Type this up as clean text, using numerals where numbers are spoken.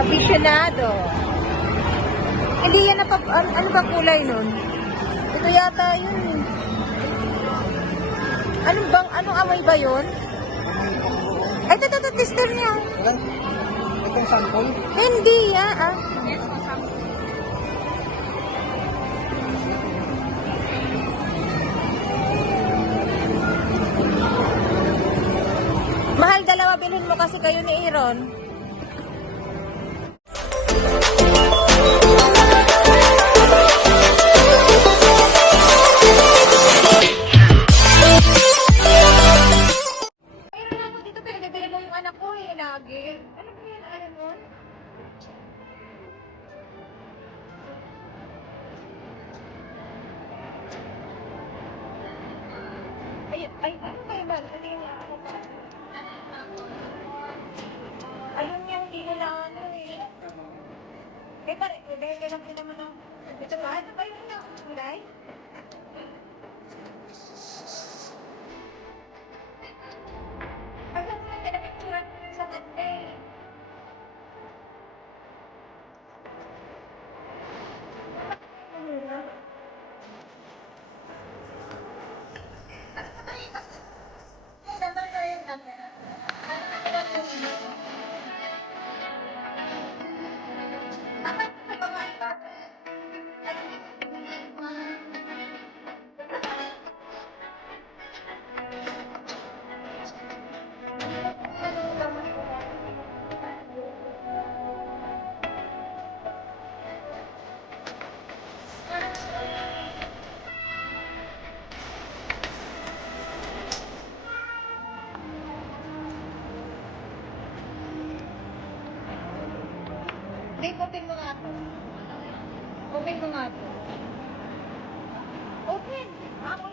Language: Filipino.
Aficionado. Hindi yan na ano ba kulay nun? Ito yata yun eh. Anong amoy ba yun? Ay, ito, tester niya. Itong sample. Hindi yan, ah. Mahal, dalawa bilhin mo kasi kayo ni Aaron. Mayroon ako dito, pinagdadala mo yung anak ko eh, lagi. Ano ba yan, alam mo? Ay, ano ba yun? Hindi na ako pa. Ayun yan, hindi ko na ano eh. Eh, kailan ko naman ang... Ito ba? Ano ba yun na? Kulay? Ano ba? Pinapicturan ko sa tante. Hindi, open mo nga ito. Open mo nga ito. Open! Ako